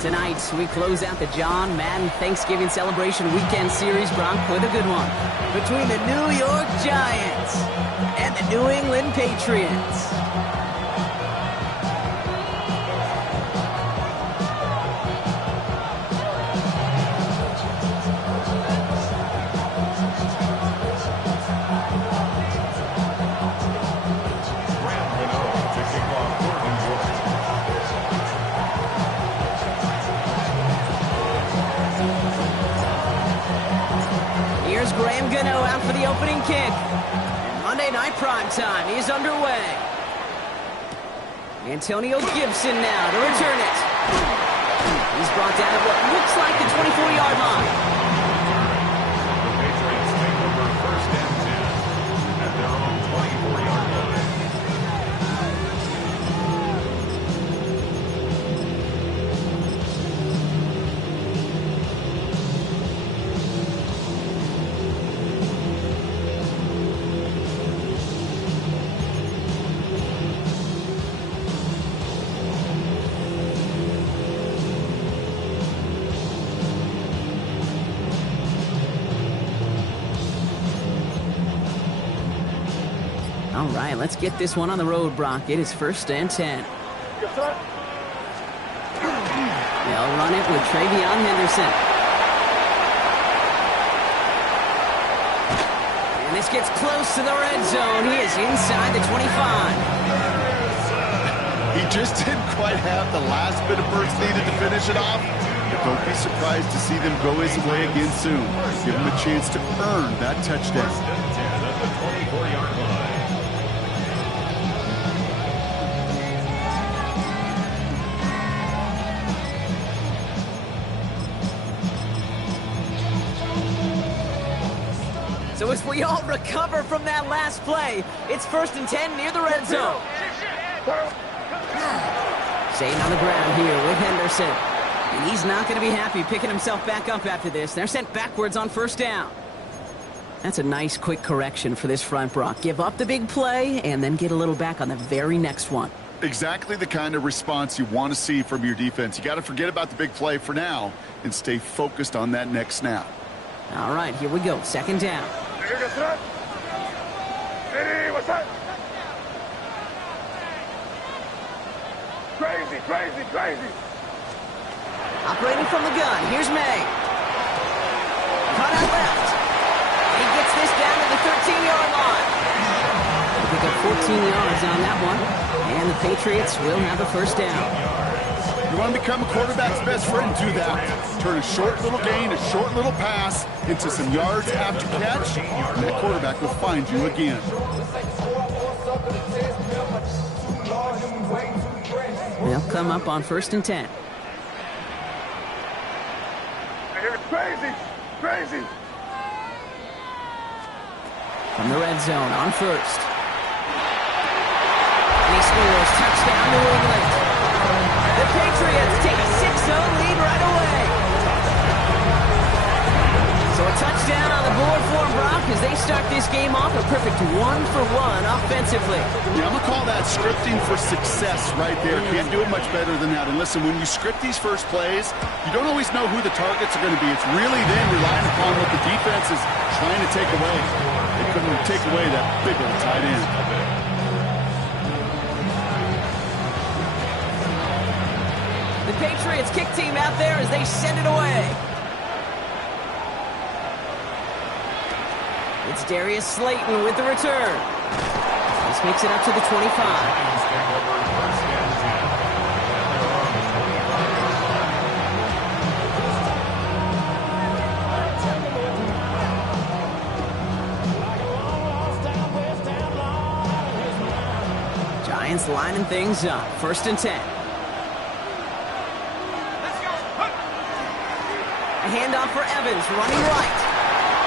Tonight, we close out the John Madden Thanksgiving Celebration Weekend Series, Bronc, with a good one between the New York Giants and the New England Patriots. Out for the opening kick. And Monday Night Primetime is underway. Antonio Gibson now to return it. He's brought down at what looks like the 24-yard line. The Patriots take over first and 10 at their own 24-yard line. All right, let's get this one on the road, Bronc. It is first and 10. They'll run it with Travion Henderson. And this gets close to the red zone. He is inside the 25. He just didn't quite have the last bit of burst needed to finish it off. But don't be surprised to see them go his way again soon. Give him a chance to earn that touchdown. First and 10 at the 24-yard line. So as we all recover from that last play, it's first and 10 near the red zone. Staying on the ground here with Henderson. And he's not going to be happy picking himself back up after this. They're sent backwards on first down. That's a nice quick correction for this front, Brock. Give up the big play and then get a little back on the very next one. Exactly the kind of response you want to see from your defense. You got to forget about the big play for now and stay focused on that next snap. All right, here we go. Second down. Crazy. Operating from the gun, here's May. Cut out left. He gets this down to the 13-yard line. They pick up 14 yards on that one, and the Patriots will have a first down. You want to become a quarterback's best friend, do that. Turn a short little gain, a short little pass into some yards after catch, and that quarterback will find you again. They'll come up on first and 10. Crazy. From the red zone on first. And he scores. Touchdown, New England. The Patriots take a 6-0 lead right away. So a touchdown on the board for Brock as they start this game off a perfect 1-for-1 offensively. Yeah, I'm going to call that scripting for success right there. Can't do it much better than that. And listen, when you script these first plays, you don't always know who the targets are going to be. It's really then relying upon what the defense is trying to take away. They couldn't take away that big old tight end. The Patriots kick team out there as they send it away. It's Darius Slayton with the return. This makes it up to the 25. Giants lining things up. First and 10. A handoff for Evans, running right.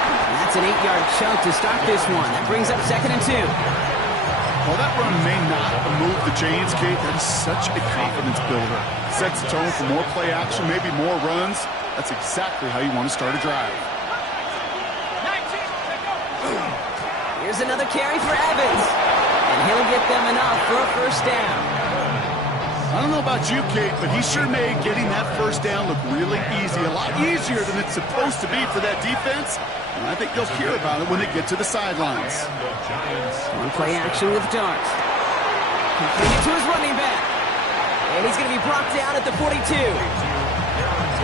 And that's an 8-yard chunk to start this one. That brings up second and 2. While that run may not move the chains, Kate, that is such a confidence builder. Sets the tone for more play action, maybe more runs. That's exactly how you want to start a drive. Here's another carry for Evans. And he'll get them enough for a first down. I don't know about you, Kate, but he sure made getting that first down look really easy. A lot easier than it's supposed to be for that defense. And I think they'll hear about it when they get to the sidelines. On play action with Dart. Completed to his running back. And he's going to be brought down at the 42.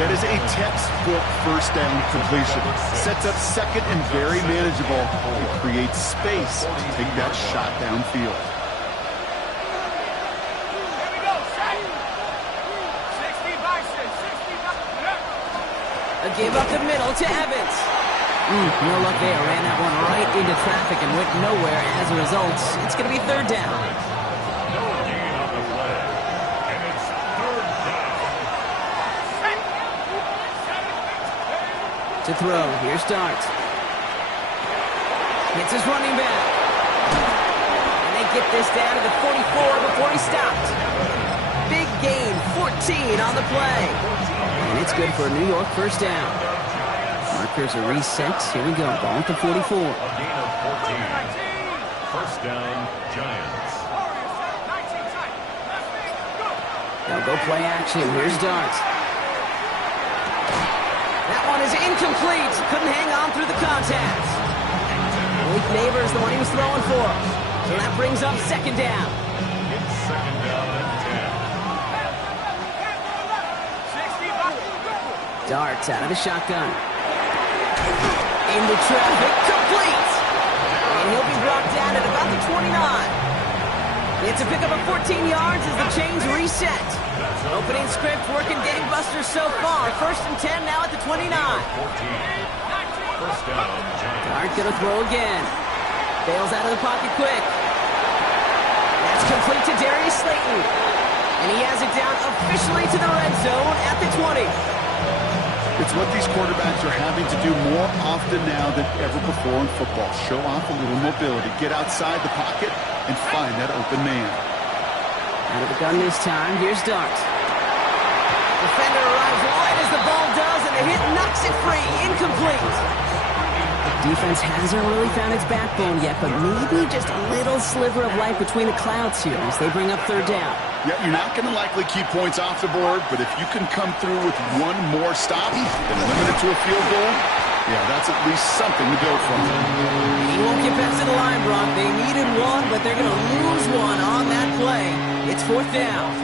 That is a textbook first down completion. Sets up second and very manageable. It creates space to take that shot downfield. A give up the middle to Evans. No luck there. Ran that one right into traffic and went nowhere. As a result, it's going to be third down. No gain on the play. And it's third down. To throw. Here's Dart. Hits his running back. And they get this down to the 44 before he stopped. Big gain. 14 on the play. And it's good for a New York first down. Markers are reset. Here we go. Ball at the 44. A gain of 14. First down, Giants. Now go play action. Here's Dart. That one is incomplete. Couldn't hang on through the contact. Malik Neighbors, the one he was throwing for. So that brings up second down. It's second down and 10. Dart out of the shotgun. Into traffic, complete! And he'll be brought down at about the 29. It's a pickup of 14 yards as the chains reset. Opening script working gangbusters so far. First and 10 now at the 29. 14. First down, Giants. Dart gonna throw again. Bails out of the pocket quick. That's complete to Darius Slayton. And he has it down officially to the red zone at the 20. It's what these quarterbacks are having to do more often now than ever before in football. Show off a little mobility, get outside the pocket, and find that open man. Out of the gun this time, here's Dart. Defender arrives right as the ball does, and the hit knocks it free. Incomplete. Defense hasn't really found its backbone yet, but maybe just a little sliver of light between the clouds here as they bring up third down. Yeah, you're not going to likely keep points off the board, but if you can come through with one more stop and limit it to a field goal, yeah, that's at least something to go from. He won't get back to the line, Brock. They needed one, but they're going to lose one on that play. It's fourth down.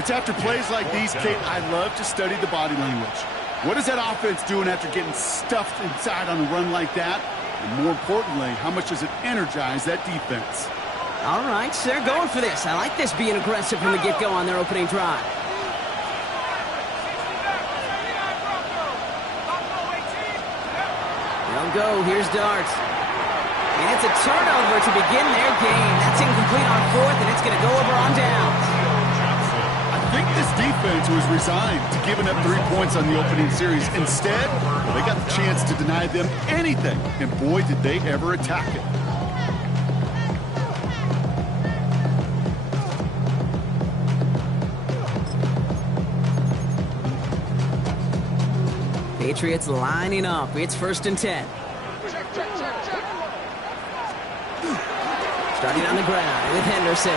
It's after plays like these, Kate, I love to study the body language. What is that offense doing after getting stuffed inside on a run like that? And more importantly, how much does it energize that defense? All right, they're going for this. I like this being aggressive from the get-go on their opening drive. They'll go. Here's Dart. And it's a turnover to begin their game. That's incomplete on fourth, and it's going to go over on downs. I think this defense was resigned to giving up 3 points on the opening series. Instead, well, they got the chance to deny them anything, and boy, did they ever attack it. Patriots lining up. It's first and 10. Starting on the ground with Henderson.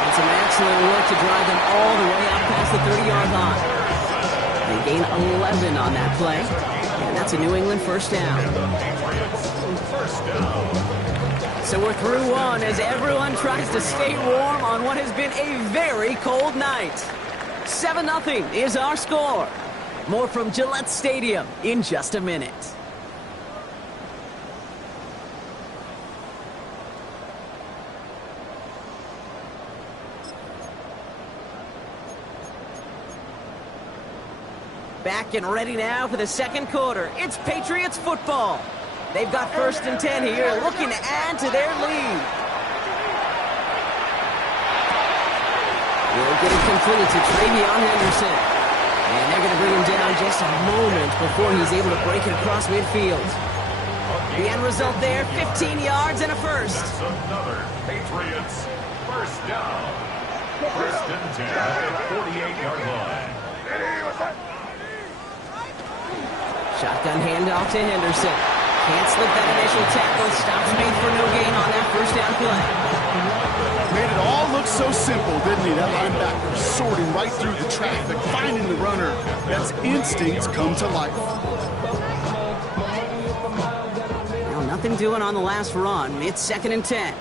And some excellent work to drive them all the way out past the 30-yard line. They gain 11 on that play. And that's a New England first down. So we're through one as everyone tries to stay warm on what has been a very cold night. 7-0 is our score. More from Gillette Stadium in just a minute. Back and ready now for the second quarter. It's Patriots football. They've got first and 10 here, looking to add to their lead. Will get it complete to Travion Henderson. And they're going to bring him down just a moment before he's able to break it across midfield. The end result there, 15 yards and a first. That's another Patriots first down. First and 10 at the 48-yard line. Shotgun handoff to Henderson. Can't slip that initial tackle. Stops made for no gain on that first down play. Made it all looked so simple, didn't he? That linebacker sorting right through the traffic, finding the runner. That's instincts come to life. Well, nothing doing on the last run. It's 2nd and 10.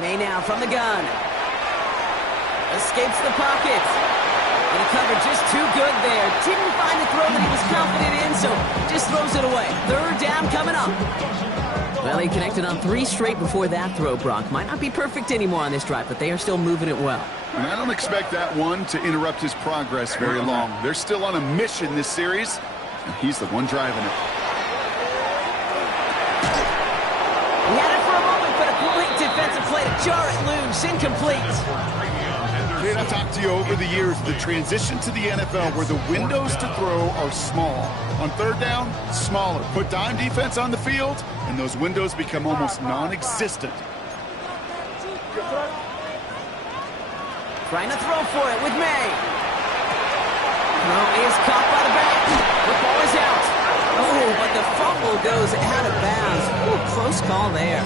May now from the gun. Escapes the pocket. And he covered just too good there. Didn't find the throw that he was confident in, so just throws it away. 3rd down coming up. Well, he connected on 3 straight before that throw, Brock. Might not be perfect anymore on this drive, but they are still moving it well. And I don't expect that one to interrupt his progress very long. They're still on a mission this series, and he's the one driving it. He had it for a moment, but a great defensive play to jar it loose. Incomplete. Jade, I've talked to you over the years, the transition to the NFL where the windows to throw are small. On 3rd down, smaller. Put dime defense on the field, and those windows become almost non-existent. Trying to throw for it with May. Throw is caught by the back. The ball is out. Oh, but the fumble goes out of bounds. Ooh, close call there.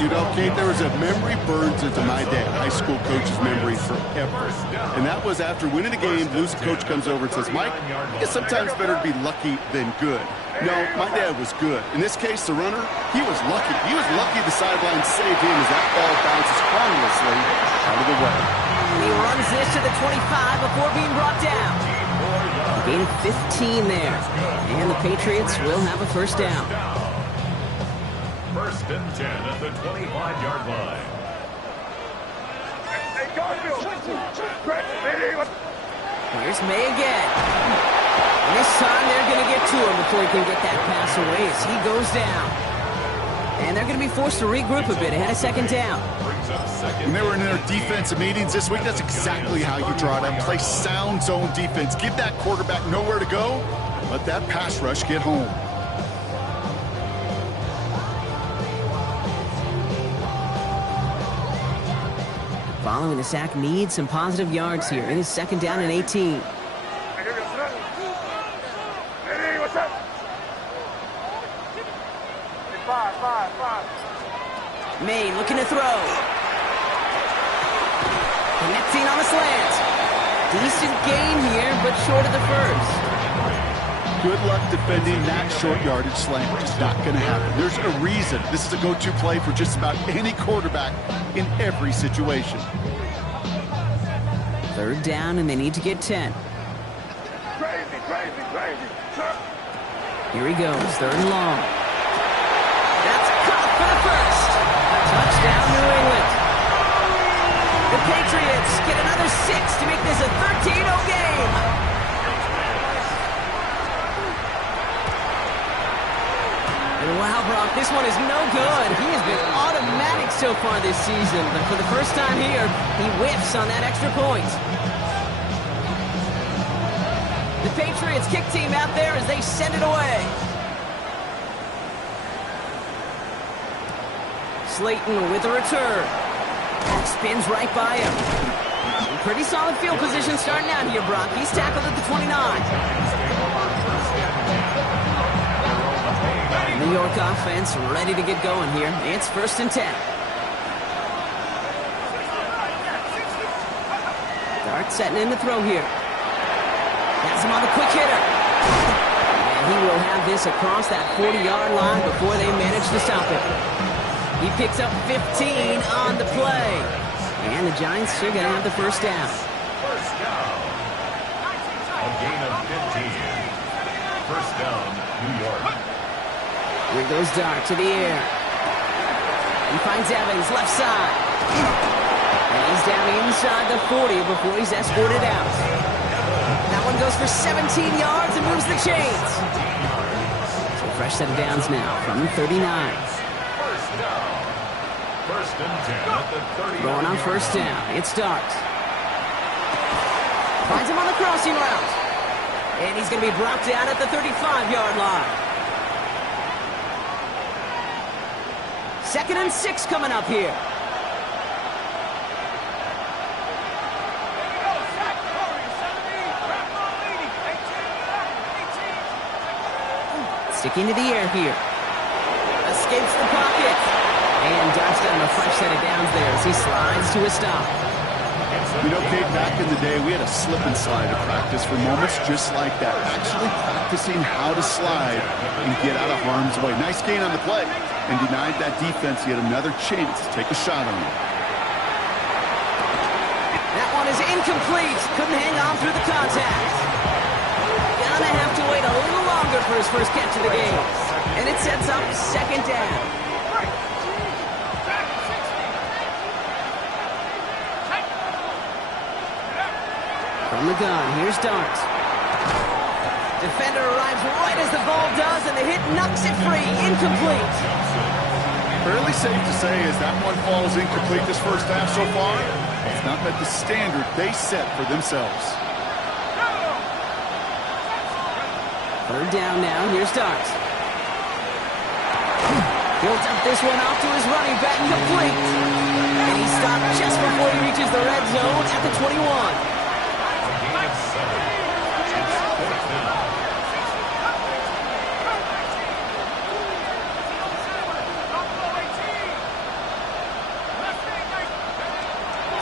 You know, Kate, there was a memory burns into my dad, high school coach's memory forever. And that was after winning a game, losing coach comes over and says, Mike, it's sometimes better to be lucky than good. No, my dad was good. In this case, the runner, he was lucky. He was lucky the sideline saved him as that ball bounces harmlessly out of the way. He runs this to the 25 before being brought down. A gain of 15 there. And the Patriots will have a 1st down. 1st and 10 at the 25-yard line. Here's May again. And this time they're going to get to him before he can get that pass away as he goes down. And they're going to be forced to regroup a bit ahead of 2nd down. When they were in their defensive meetings this week, that's exactly how you draw it up. Play sound zone defense. Give that quarterback nowhere to go. Let that pass rush get home. Following the sack needs some positive yards here. It is 2nd down and 18. May looking to throw. Connecting on the slant. Decent gain here, but short of the 1st. Good luck defending that short yardage slant. Just not going to happen. There's a reason. This is a go-to play for just about any quarterback in every situation. 3rd down, and they need to get 10. Here he goes, 3rd and long. That's caught for the 1st. Touchdown, New England. The Patriots get another 6 to make this a 13-0 game. Wow, Brock, this one is no good. He has been automatic so far this season, but for the first time here, he whiffs on that extra point. The Patriots kick team out there as they send it away. Slayton with a return. Spins right by him. Pretty solid field position starting out here, Brock. He's tackled at the 29. New York offense ready to get going here. It's 1st and 10. Dart setting in the throw here. Has him on the quick hitter. And he will have this across that 40-yard line before they manage to stop it. He picks up 15 on the play. And the Giants are going to have the 1st down. 1st down. A gain of 15. 1st down, New York. Here goes Dart to the air. He finds Evans left side. And he's down inside the 40 before he's escorted out. That one goes for 17 yards and moves the chains. So fresh set of downs now from the 39. 1st down. 1st and 10 at the 30. Throwing on 1st down. It's Dart. Finds him on the crossing route. And he's going to be brought down at the 35-yard line. 2nd and 6 coming up here. Sticking to the air here. A escapes the pocket. And Dart's got him a fresh set of downs there as he slides to a stop. You know, Kate, back in the day, we had a slip and slide at practice for moments just like that. Actually practicing how to slide and get out of harm's way. Nice gain on the play. And denied that defense yet another chance to take a shot on him. That one is incomplete. Couldn't hang on through the contact. Gonna have to wait a little longer for his first catch of the game. And it sets up second down. From the gun, here's Dart. Defender arrives right as the ball does, and the hit knocks it free. Incomplete. Fairly safe to say as that one falls incomplete this first half so far, it's not met the standard they set for themselves. Third down now, here's Dart. He'll dump this one off to his running back, complete. And he's stopped just before he reaches the red zone at the 21.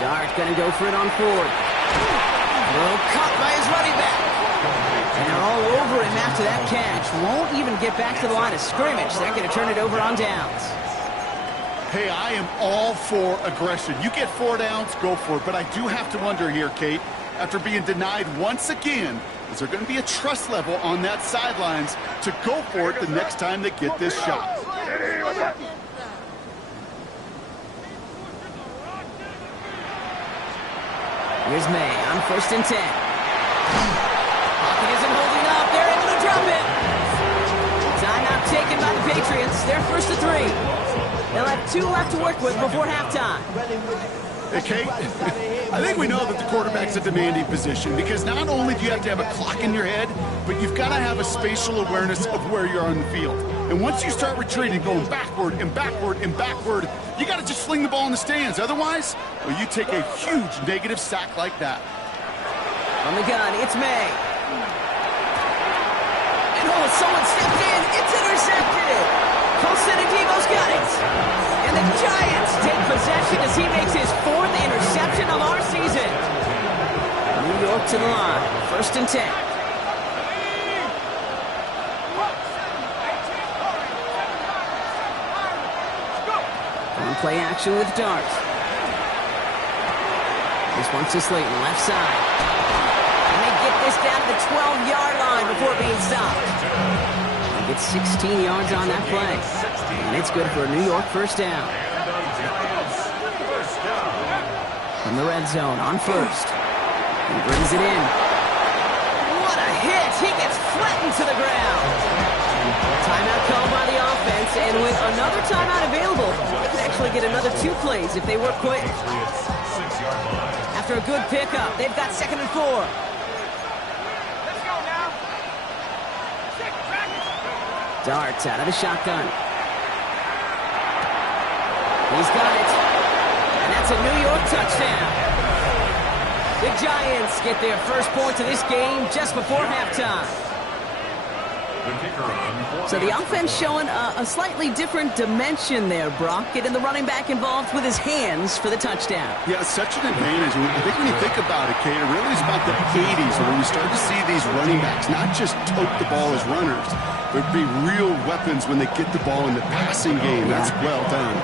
Dart gonna go for it on fourth. Well, caught by his running back. And they're all over him after that catch. Won't even get back to the line of scrimmage. They're gonna turn it over on downs. Hey, I am all for aggression. You get 4 downs, go for it. But I do have to wonder here, Kate, after being denied once again, is there going to be a trust level on that sidelines to go for it the next time they get this shot? Here's May on 1st and 10. Pocket isn't holding up. They're able to drop it. Timeout taken by the Patriots. They're 1st to 3. They'll have 2 left to work with before halftime. Hey, Kate, I think we know that the quarterback's a demanding position because not only do you have to have a clock in your head, but you've got to have a spatial awareness of where you're on the field. And once you start retreating, going backward and backward and backward, you got to just sling the ball in the stands. Otherwise, well, you take a huge negative sack like that. On the gun, it's May. And oh, someone stepped in. It's intercepted. Colson Adibo's got it. And the Giants take possession as he makes his 4th interception of our season. New York to the line. 1st and 10. On play action with Dart. This one's to Slayton, left side. And they get this down to the 12-yard line before being stopped. They get 16 yards on that play. And it's good for a New York first down. From the red zone on 1st. He brings it in. What a hit! He gets flattened to the ground. Timeout called by the offense, and with another timeout available, they could actually get another 2 plays if they work quick. After a good pickup, they've got 2nd and 4. Darts out of the shotgun. He's got it. And that's a New York touchdown. The Giants get their first points of this game just before halftime. So the offense showing a slightly different dimension there, Brock. Getting the running back involved with his hands for the touchdown. Yeah, it's such an advantage. I think when you think about it, Kate, it really is about the 80s when we start to see these running backs not just tote the ball as runners, but be real weapons when they get the ball in the passing game. That's well done.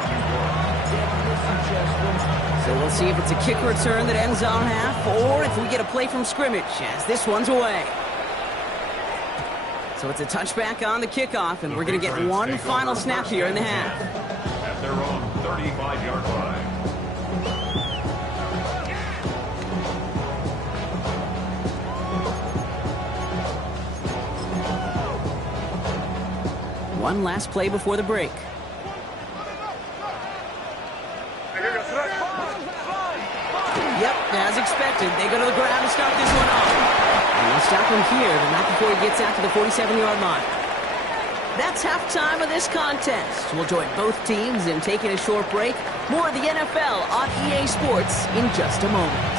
So we'll see if it's a kick return that ends our half, or if we get a play from scrimmage as this one's away. So it's a touchback on the kickoff, and we're going to get one final snap here in the half. At their own 35-yard line. One last play before the break. Yep, as expected, they go to the ground to start this one off. And they'll stop him here, but not before he gets out to the 47-yard line. That's halftime of this contest. We'll join both teams in taking a short break. More of the NFL on EA Sports in just a moment.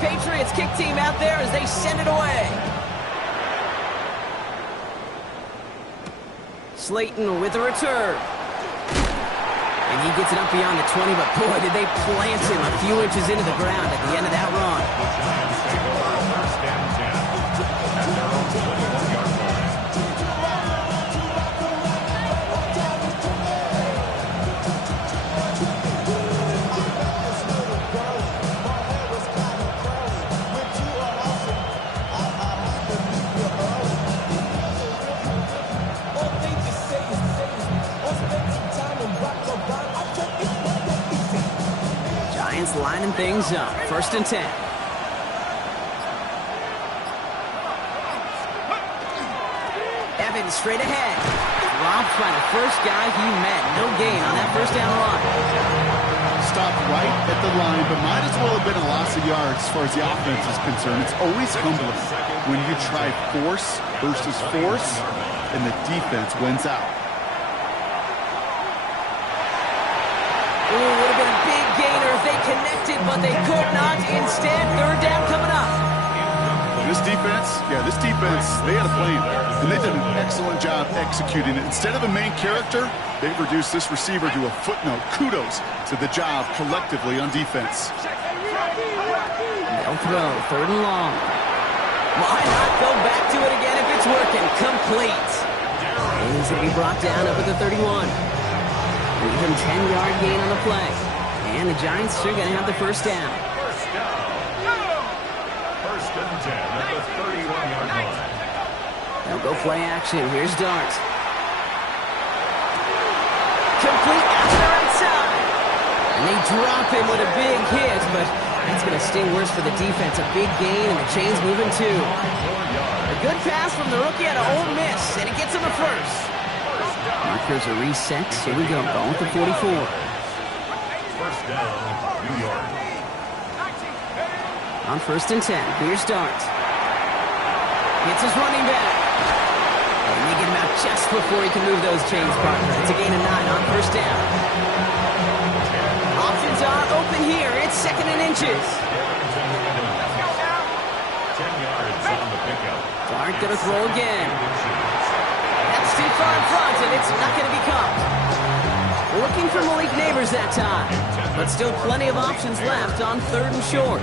Patriots kick team out there as they send it away. Slayton with a return. And he gets it up beyond the 20, but boy, did they plant him a few inches into the ground at the end of that run. The Giants take over first and 10 at their own 21-yard line. Giants lining things up. First and 10. Evans straight ahead. Dropped by the first guy he met. No gain on that first down run. Stopped right at the line, but might as well have been a loss of yards as far as the offense is concerned. It's always humbling when you try force versus force, and the defense wins out. Ooh, would have been a big gainer if they connected, but they could not. Instead, third down coming up. This defense, they had a plan, and they did an excellent job executing it. Instead of a main character, they've reduced this receiver to a footnote. Kudos to the job collectively on defense. They'll throw, third and long. Why not go back to it again if it's working? Complete. And he's going to be brought down up at the 31. Even 10-yard gain on the play. And the Giants are going to have the first down. First and 10 at the 31-yard line. They'll go play action. Here's Dart. Complete out to the right side. And they drop him with a big hit, but that's going to sting worse for the defense. A big gain, and the chain's moving too. A good pass from the rookie out of Ole Miss, and it gets him a first. Markers are reset. Here we go. Ball with the 44. First down, New York. On first and 10, here's Dart. Hits his running back. And they get him out just before he can move those chains, partner. It's a gain of 9 on first down. Options are open here. It's second and inches. 10 yards on the pickup. Dart gonna throw again. That's too far in front, and it's not going to be caught. Looking for Malik Neighbors that time, but still plenty of options left on third and short.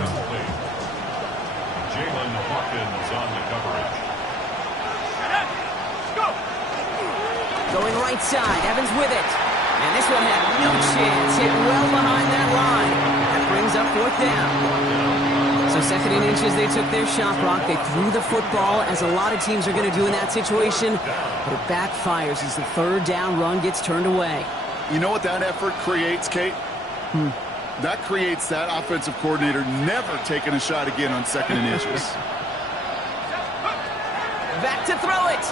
Jalen Hawkins on the coverage. Going right side, Evans with it. And this one had no chance, hit well behind that line. That brings up fourth down. So second and inches, they took their shot, Brock. They threw the football, as a lot of teams are going to do in that situation. But it backfires as the third down run gets turned away. You know what that effort creates, Kate? That creates that offensive coordinator never taking a shot again on second and inches. Back to throw it.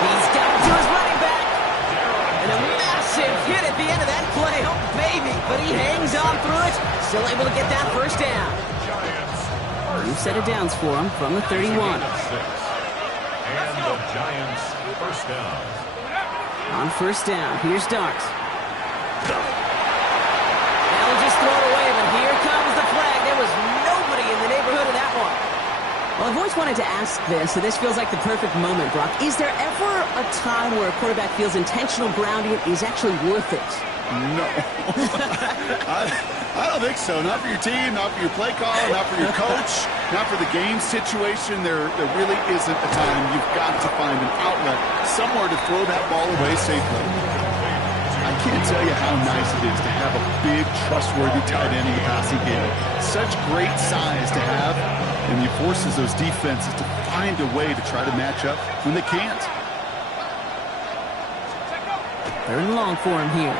He's got it to his running back. And a massive hit at the end of that play. Oh, baby. But he hangs on through it. Still able to get that first down. New set of downs for him from the 31. And the Giants first down. On first down, here's Dart. They'll just throw it away, but here comes the flag. There was nobody in the neighborhood of that one. Well, I've always wanted to ask this, and this feels like the perfect moment, Brock. Is there ever a time where a quarterback feels intentional grounding is actually worth it? No. I don't think so. Not for your team, not for your play call, not for your coach, not for the game situation. There really isn't a time. You've got to find an outlet, somewhere to throw that ball away safely. I can't tell you how nice it is to have a big, trustworthy tight end in the passing game. Such great size to have, and he forces those defenses to find a way to try to match up when they can't. Third and long for him here.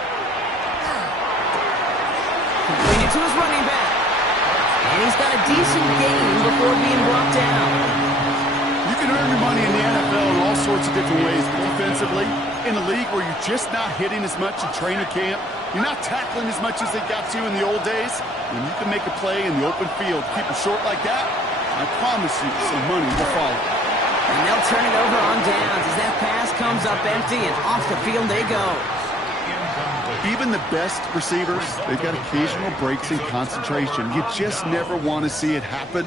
Completed to his running back. And he's got a decent gain before being brought down. You can earn your money in the NFL in all sorts of different ways. Defensively, in a league where you're just not hitting as much in training camp, you're not tackling as much as they got to in the old days, and you can make a play in the open field, keep it short like that, I promise you some money will follow. And they'll turn it over on downs as that pass comes up empty, and off the field they go. Incomplete. Even the best receivers, they've got occasional breaks in concentration. You just never want to see it happen.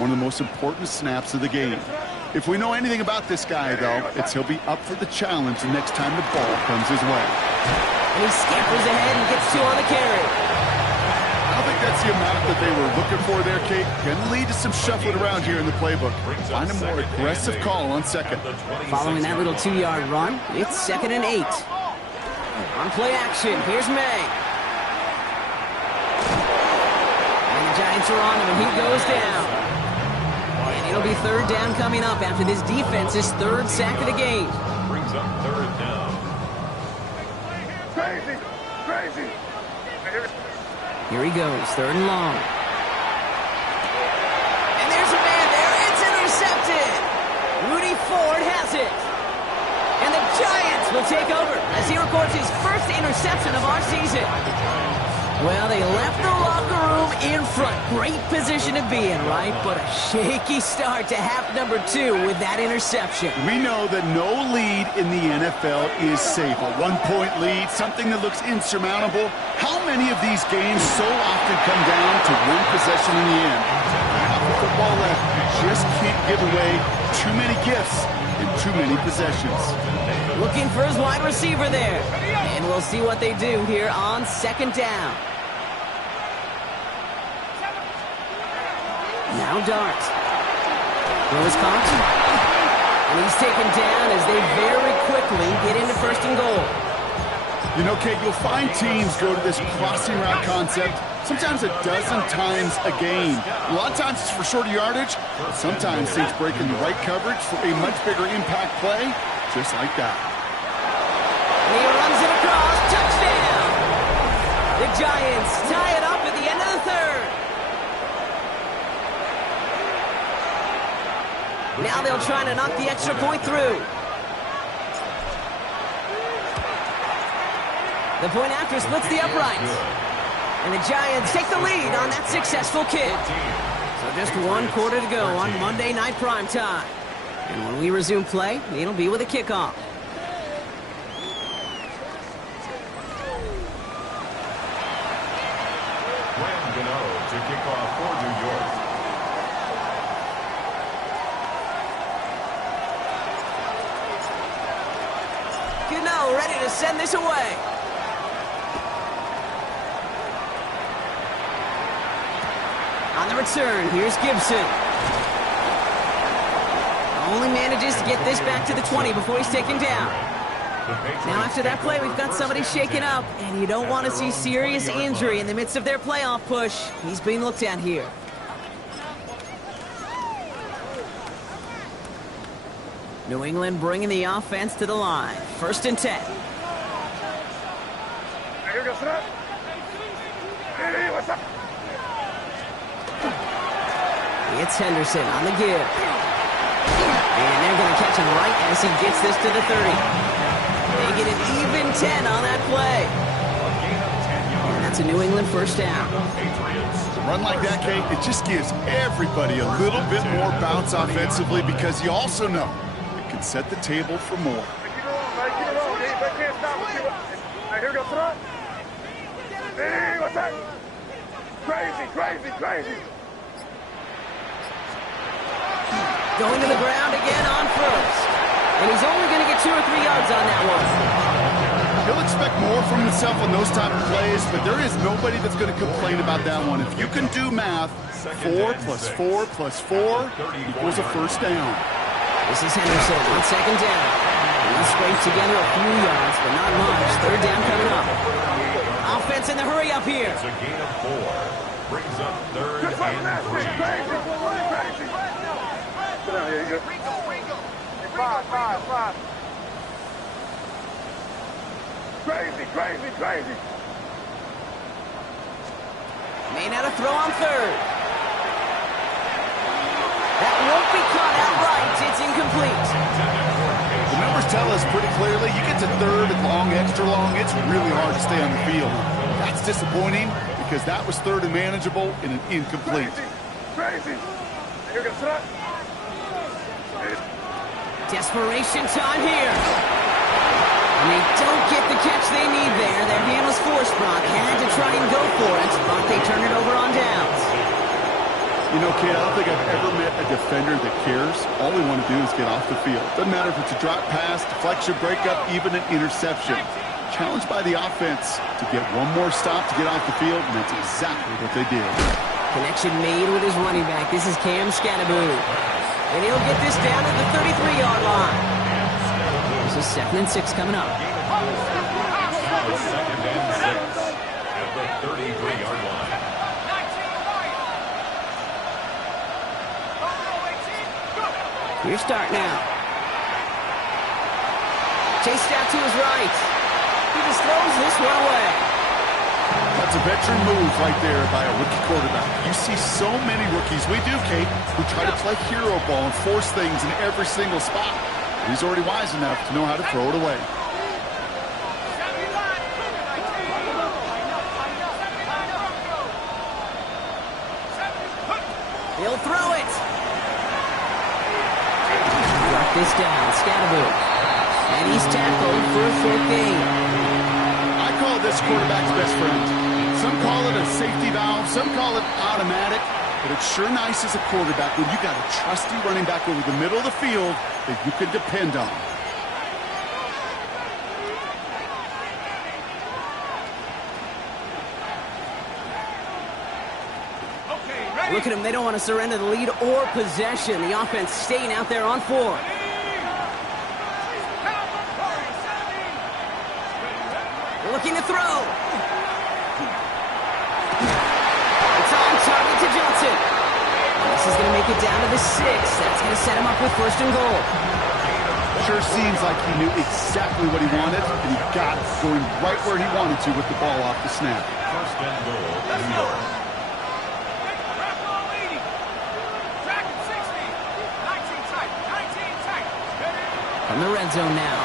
One of the most important snaps of the game. If we know anything about this guy, though, it's he'll be up for the challenge the next time the ball comes his way. And he scampers ahead and gets 2 on the carry. I don't think that's the amount that they were looking for there, Kate. Going to lead to some shuffling around here in the playbook. Find a more aggressive call on second. Following that little 2-yard run, it's 2nd and 8. On play action, here's May. And the Giants are on him, and he goes down. And it'll be 3rd down coming up after this defense's 3rd sack of the game. Brings up 3rd down. Crazy! Crazy! Here he goes, 3rd and long. And there's a man there, it's intercepted! Rudy Ford has it. And the Giants will take over as he records his first interception of our season. Well, they left the locker room in front. Great position to be in, right? But a shaky start to half number 2 with that interception. We know that no lead in the NFL is safe. A 1-point lead, something that looks insurmountable. How many of these games so often come down to 1 possession in the end? Half of football left. You just can't give away too many gifts in too many possessions. Looking for his wide receiver there. And we'll see what they do here on 2nd down. Now Dart. Throws caught. And he's taken down as they very quickly get into 1st and goal. You know, Kate, you'll find teams go to this crossing route concept sometimes a dozen times a game. A lot of times it's for shorter yardage, but sometimes teams break in the right coverage for a much bigger impact play, just like that. And he runs it across. Touchdown! The Giants tie it up at the end of the 3rd. Now they'll try to knock the extra point through. The point after splits the uprights. And the Giants take the lead on that successful kick. So just 1 quarter to go on Monday Night Primetime. And when we resume play, it'll be with a kickoff. To kick off for New York. Gano ready to send this away. On the return, here's Gibson. Only manages to get this back to the 20 before he's taken down. Now after that play, we've got somebody shaken up, and you don't want to see serious injury in the midst of their playoff push. He's being looked at here. New England bringing the offense to the line. 1st and 10. Here goes that. Hey, what's up? It's Henderson on the give. And they're going to catch him right as he gets this to the 30. They get an even 10 on that play. And that's a New England 1st down. A run like that, Kate, it just gives everybody a little bit more bounce offensively because you also know it can set the table for more. Keep it on. They can't stop what you want. Here goes that. Hey, what's that? Crazy, crazy, crazy. Going to the ground again on 1st. And he's only going to get 2 or 3 yards on that one. He'll expect more from himself on those type of plays, but there is nobody that's going to complain about that one. If you can do math, 4 plus 4 plus 4 equals a 1st down. This is Henderson on 2nd down. And he scrapes together a few yards, but not much. 3rd down coming up. Offense in the hurry up here. It's a gain of 4. Brings up 3rd and 3. Crazy. Sit down here, you go. Five. Crazy. May not have throw on 3rd. That won't be caught outright. It's incomplete. The numbers tell us pretty clearly, you get to 3rd and long, extra long, it's really hard to stay on the field. That's disappointing because that was 3rd and manageable and an incomplete. Crazy. Here goes that. Desperation time here. And they don't get the catch they need there. Their handles for it, but they turn it over on downs. You know, kid, I don't think I've ever met a defender that cares. All we want to do is get off the field. Doesn't matter if it's a drop pass, deflection, breakup, even an interception. Challenged by the offense to get one more stop to get off the field, and that's exactly what they did. Connection made with his running back. This is Cam Scannaboo. And he'll get this down at the 33-yard line. This is 2nd and 6 coming up. Now 2nd and 6 at the 33-yard line. Your start now. Chased out to his right. He just throws this one away. That's a veteran move right there by a rookie quarterback. You see so many rookies, we do, Kate, who try to play hero ball and force things in every single spot. He's already wise enough to know how to throw it away. He'll throw it. Brought this down, Scannaboo. And he's tackled for a 4th gain. I call this quarterback's best friend. Some call it a safety valve, some call it automatic, but it's sure nice as a quarterback when you got a trusty running back over the middle of the field that you can depend on. Look at them. They don't want to surrender the lead or possession. The offense staying out there on 4. They're looking to throw. It's on target to Johnson. This is going to make it down to the 6. That's going to set him up with 1st and goal. Sure seems like he knew exactly what he wanted, and he got it, going right where he wanted to with the ball off the snap. 1st and goal, New York. From the red zone now.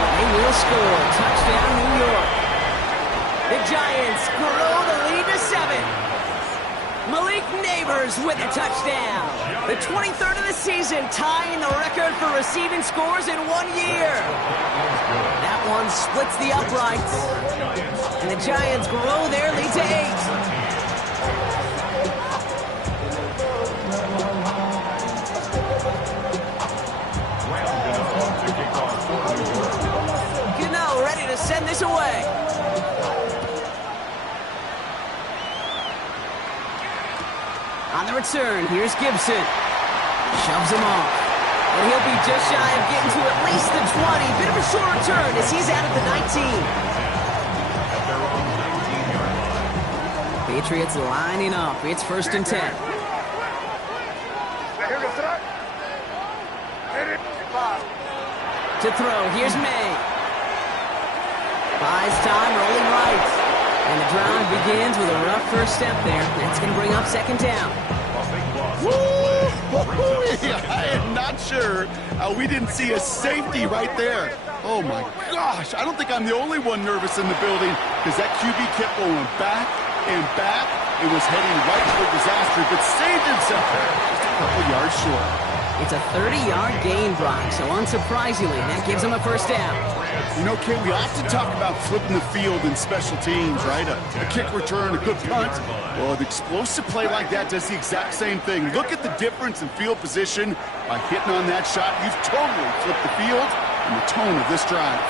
They will score. Touchdown, New York. The Giants grow the lead to 7. Malik Neighbors with a touchdown. The 23rd of the season, tying the record for receiving scores in 1 year. That one splits the uprights. And the Giants grow their lead to 8. Ready to send this away. On the return, here's Gibson. Shoves him off. And he'll be just shy of getting to at least the 20. Bit of a short return as he's out at the 19. Patriots lining up. It's 1st and 10. To throw, here's May. Buys time, rolling right. And the drive begins with a rough first step there. That's going to bring up 2nd down. I am not sure how we didn't see a safety right there. Oh, my gosh. I don't think I'm the only one nervous in the building because that QB kept going back and back. It was heading right for disaster, but saved himself just a couple yards short. It's a 30-yard gain, Brock, so unsurprisingly, that gives him a 1st down. You know, Ken, we often talk about flipping the field in special teams, right? A kick return, a good punt. Well, an explosive play like that does the exact same thing. Look at the difference in field position by hitting on that shot. You've totally flipped the field and the tone of this drive.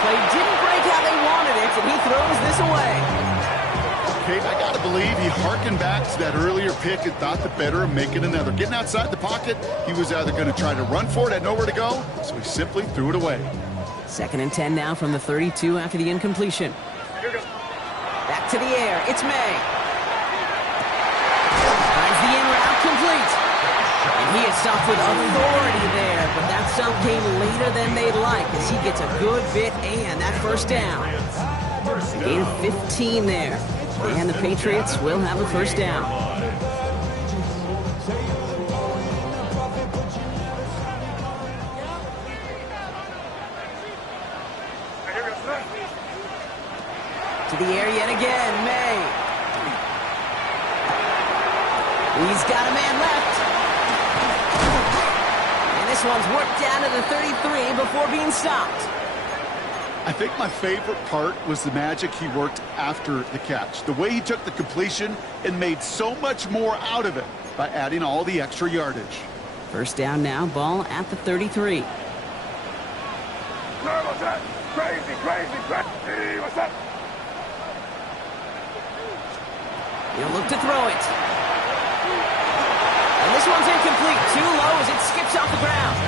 Play didn't break how they wanted it, and he throws this away. Kate, I got to believe he harkened back to that earlier pick and thought the better of making another. Getting outside the pocket, he was either going to try to run for it, had nowhere to go, so he simply threw it away. 2nd and 10 now from the 32 after the incompletion. Back to the air. It's May. Finds the in route complete. And he is stopped with authority there, but that stop came later than they'd like as he gets a good bit and that 1st down. A gain of 15 there. And the Patriots will have a 1st down. To the air yet again, May. He's got a man left. And this one's worked down to the 33 before being stopped. I think my favorite part was the magic he worked after the catch. The way he took the completion and made so much more out of it by adding all the extra yardage. First down now, ball at the 33. What's that? Crazy, crazy, crazy. What's that? He'll look to throw it. And this one's incomplete. Too low as it skips off the ground.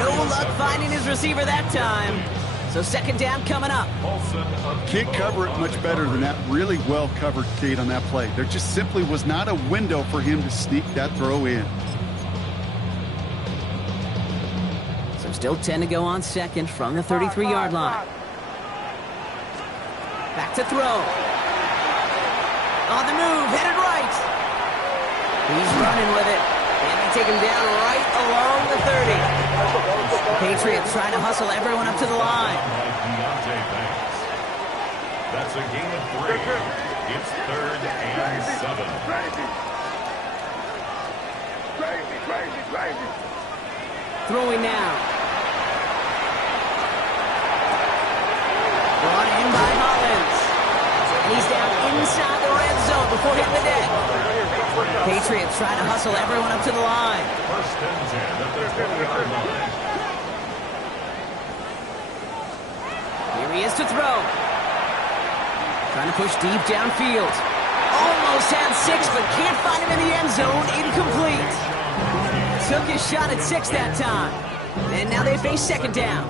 No luck finding his receiver that time. So second down coming up. Can't cover it much better than that. Really well covered, Kate, on that play. There just simply was not a window for him to sneak that throw in. So still 10 to go on second from the 33-yard line. Back to throw. On the move, headed right. He's running with it. And they take him down right along the 30. Patriots trying to hustle everyone up to the line. That's a gain of 3. It's 3rd and 7. Crazy. Crazy, crazy, crazy. Throwing now. Brought in by Hollins. And he's down inside the red zone before hitting the deck. Patriots trying to hustle everyone up to the line. First and 10 at the 20-yard line. Here he is to throw. Trying to push deep downfield. Almost had 6, but can't find him in the end zone. Incomplete. Took his shot at 6 that time. And now they face second down.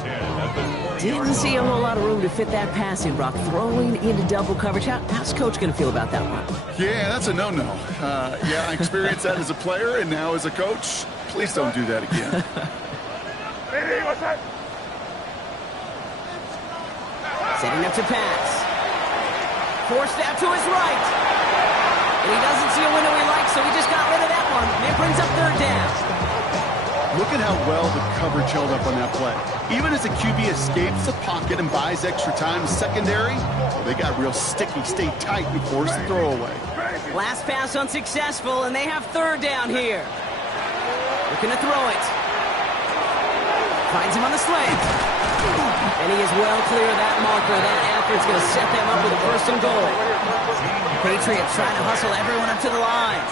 Didn't see a whole lot of room to fit that pass in, Brock. Throwing into double coverage. How's Coach going to feel about that one? Yeah, that's a no-no. Yeah, I experienced that as a player and now as a coach. Please don't do that again. Hey, what's that? Setting up to pass. Forced out to his right. And he doesn't see a window he likes, so he just got rid of that one. And it brings up third down. Look at how well the coverage held up on that play. Even as the QB escapes the pocket and buys extra time in secondary, they got real sticky, stayed tight, and forced the throwaway. Last pass unsuccessful, and they have third down here. Looking to throw it. Finds him on the slant. And he is well clear of that marker. That effort's going to set them up with a first and goal. Patriots trying to hustle everyone up to the line.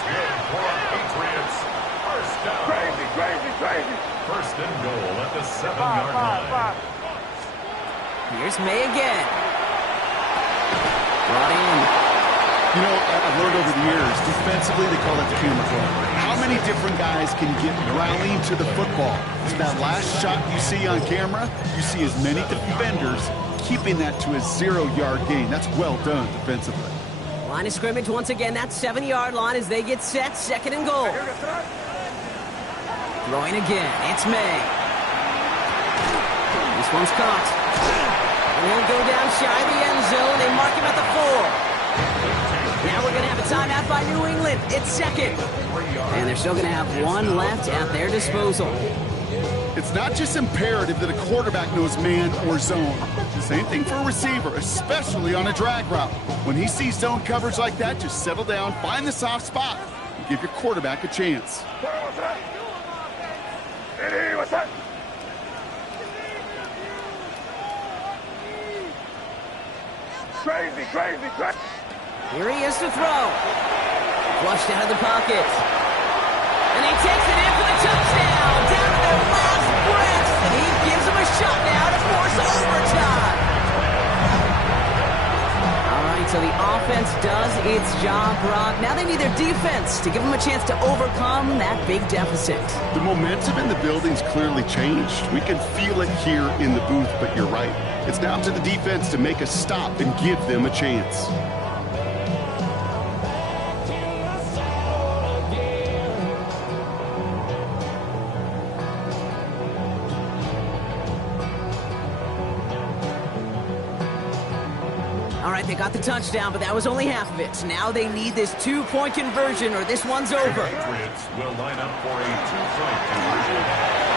Patriots. First down. Crazy, crazy, crazy. First and goal at the 7-yard line. Here's May again. Brought in. You know, I've learned over the years, defensively, they call it the camera throw. How many different guys can get rallying to the football? So that last shot you see on camera, you see as many defenders keeping that to a 0-yard gain. That's well done defensively. Line of scrimmage once again, that 7-yard line as they get set, second and goal. Throwing again, it's May. This one's caught. And he'll go down shy of the end zone. They mark him at the 4. Now we're going to have a timeout by New England. It's second. And they're still going to have one left at their disposal. It's not just imperative that a quarterback knows man or zone. Same thing for a receiver, especially on a drag route. When he sees zone coverage like that, just settle down, find the soft spot, and give your quarterback a chance. What's that? Hey, what's that? Crazy, crazy, crazy. Here he is to throw. Flushed out of the pocket. And he takes it in for the touchdown. Down to their last breath. And he gives him a shot now to force overtime. All right, so the offense does its job, Brock. Now they need their defense to give them a chance to overcome that big deficit. The momentum in the building's clearly changed. We can feel it here in the booth, but you're right. It's now to the defense to make a stop and give them a chance. They got the touchdown, but that was only half of it. Now they need this two-point conversion or this one's over. Patriots will line up for a two-point conversion.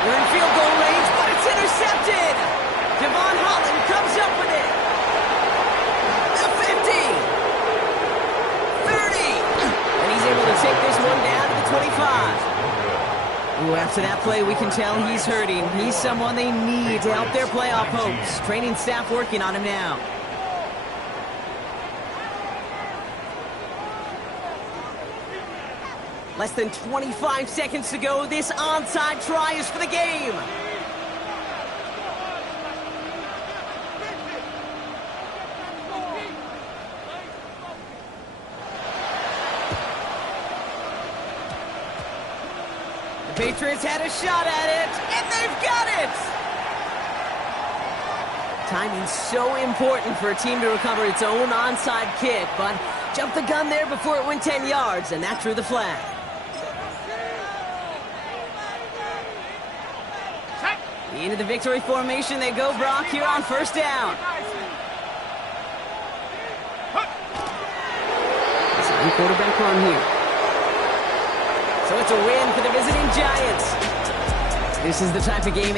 They're in field goal range, but it's intercepted. Devon Holland comes up with it. The 50. 30. And he's able to take this one down to the 25. Ooh, after that play, we can tell he's hurting. He's someone they need to help their playoff hopes. Training staff working on him now. Less than 25 seconds to go. This onside try is for the game. The Patriots had a shot at it, and they've got it! Timing's so important for a team to recover its own onside kick, but jumped the gun there before it went 10 yards, and that drew the flag. Into the victory formation they go, Brock, here on first down. Sign quarterback run here. So it's a win for the visiting Giants. This is the type of game